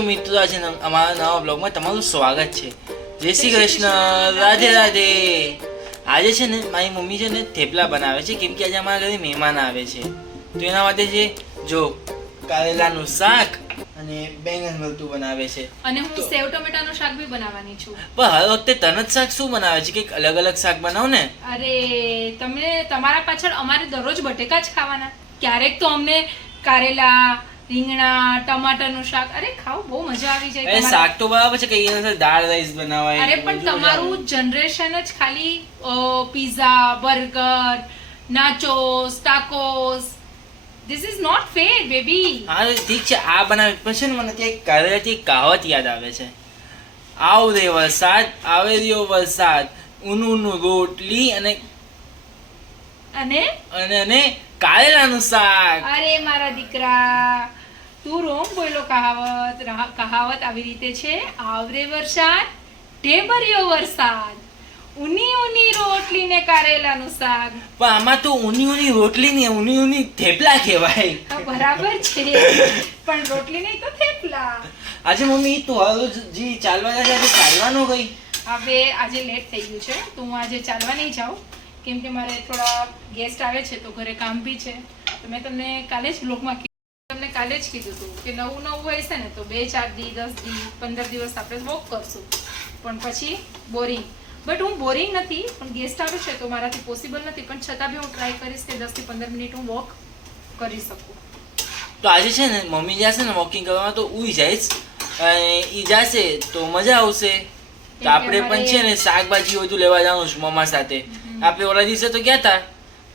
મિત્રો આજે અમારા નવા બ્લોગમાં તમારું સ્વાગત છે. જય શ્રી કૃષ્ણ, રાધે રાધે. આજે છે ને મારી મમ્મી છે ને થેપલા બનાવે છે, કેમ કે આજે અમારા ઘરે મહેમાન આવે છે. તો એના માટે છે જો કારેલાનું શાક અને બેંગન ભરતું બનાવે છે. અને હું સેવ ટમેટાનું શાક બી બનાવવાની છું. પણ હર વખતે તને જ શાક શું બનાવે છે? કંઈક અલગ અલગ શાક બનાવ ને. અરે તમે તમારા પાછળ અમારે દરરોજ બટેકા જ ખાવાના. ક્યારેક તો અમને કારેલા, રીંગણા, ટમાટરનું શાક, અરે ખાવ બહુ મજા આવી જાય. અરે શાક તો બરાબર છે કે એના સાથે દાળ રાઈસ બનાવાય. અરે પણ તમારું જનરેશન જ ખાલી pizza, burger, nachos, tacos. This is not fair, baby. હા ઠીક છે, આ બનાવે પછી ને મને ત્યાં કારેલાથી કહાવત યાદ આવે છે. આવ રે વરસાદ, આવે રહ્યો વરસાદ, ઊનું રોટલી અને કારેલાનું શાક. અરે મારા દીકરા, તું રોંગ બોલ્યો. કહાવત આવી રીતે છે, આવરે વરસાદ, ઢેબરિયો વરસાદ, ઊની ઊની રોટલી ને કારેલાનું શાક. પણ આમાં તો ઊની રોટલી ને ઊની થેપલા કહેવાય. બરાબર છે, પણ રોટલી નહીં તો થેપલા. આજે મમ્મી તું હવે જી ચાલવા જાય છે, ચાલવાનો ગઈ? હવે આજે લેટ થઈ ગયું છે તો હું આજે ચાલવા નહીં જાઉં, કેમ કે મારે થોડા ગેસ્ટ આવે છે તો ઘરે કામ બી છે. તો મેં તમને કાલે જ બ્લોગમાં તમને કાલે જ કીધું હતું કે નવું હોય છે ને તો 2-4 દી 10 દી 15 દિવસ આપણે વોક કરશું, પણ પછી બોરિંગ. બટ હું બોરિંગ નથી, પણ ગેસ્ટ આવે છે તો મારાથી પોસિબલ નથી, પણ છતાં બી હું ટ્રાય કરીશ કે 10 થી 15 મિનિટ હું વોક કરી શકું. તો આજે છે ને મમ્મી જશે ને વોકિંગ કરવામાં તો ઉઈ જઈશ, અને ઈ જશે તો મજા આવશે. તો આપણે પણ છે ને શાકભાજી બધું લેવા જવાનું છું મમ્મા સાથે. આપણે ઓલા દિવસે તો ગયા હતા,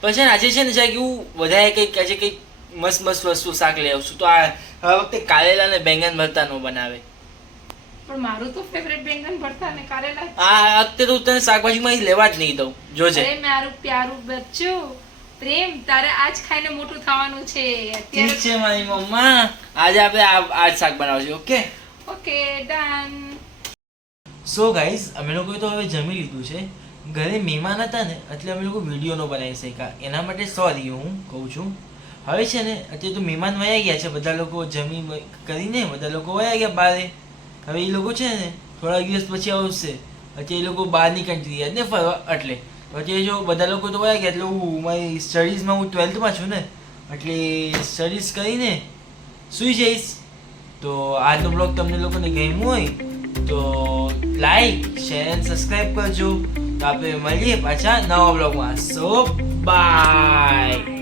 પછી આજે છે ને જાય કે હું વધારે કંઈક આજે કંઈક મસ્ત વસ્તુ શાક લઈ આવશું. તો આ વખતે કારેલા ને બેંગન ભરતાનું બનાવે. પણ મારું તો ફેવરેટ બેંગન ભરતા ને કારેલા. આ વખતે તો તને શાકભાજીમાં લેવા જ નહીં દઉં, જોજે. અરે મારું પ્યારું બચ્ચું પ્રેમ, તારે આજ ખાઈને મોટું થવાનું છે. ઠીક છે મારી મમ્મા, આજે આપણે આ શાક બનાવશું. Okay okay, done. So guys, અમે લોકોએ તો હવે જમી લીધું છે. ઘરે મહેમાન હતા ને એટલે અમે લોકો વિડીયો ન બનાવી શક્યા, એના માટે સોરી હું કહું છું. હવે છે ને અત્યારે તો મહેમાન વયા ગયા છે, બધા લોકો જમી કરીને બધા લોકો વયા ગયા બહારે. હવે એ લોકો છે ને થોડા દિવસ પછી આવશે. અત્યારે એ લોકો બહારની કન્ટ્રી ગયા ને ફરવા, એટલે અત્યારે જો બધા લોકો તો વયા ગયા એટલે હું મારી સ્ટડીઝમાં હું 12th છું ને, એટલે સ્ટડીઝ કરીને સૂઈ જઈશ. તો આજનો બ્લોગ તમને લોકોને ગમ્યું હોય તો લાઈક, શેર અને સબસ્ક્રાઈબ કરજો. તો આપણે મળીએ પાછા નવા બ્લોગમાં. So bye.